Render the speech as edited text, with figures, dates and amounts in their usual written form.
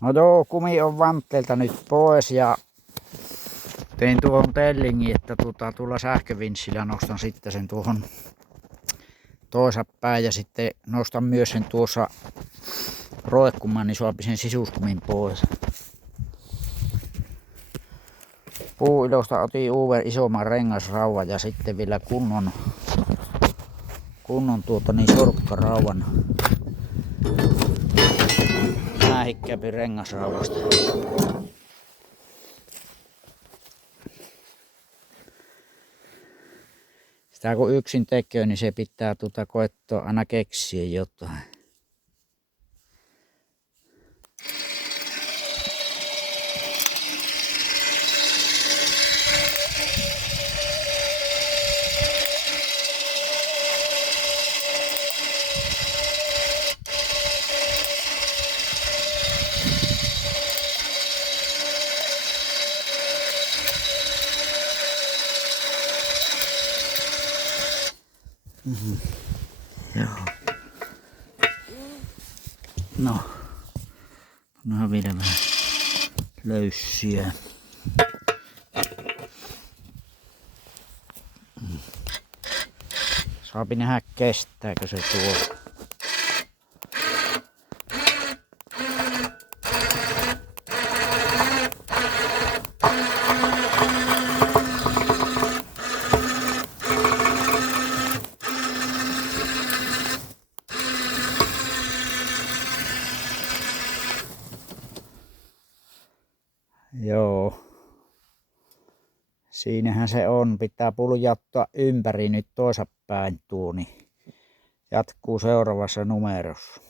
No joo, kumi on vantteelta nyt pois ja tein tuohon tellingin, että tuolla sähkövinssillä nostan sitten sen tuohon toisapäin ja sitten nostan myös sen tuossa roikkumaan, niin saapi sen sisuskumin pois. Puuilosta otin uuden isomman rengasrauvan ja sitten vielä kunnon sorkkarauvan näähikkäpi rengasrauvasta. Sitä kun yksin tekee, niin se pitää koettaa aina keksiä jotain. Joo. No, onhan vielä vähän löyssiä. Saapi nähdä kestääkö se tuo. Joo. Siinähän se on. Pitää puljattaa ympäri nyt toisapäin tuo, niin jatkuu seuraavassa numerossa.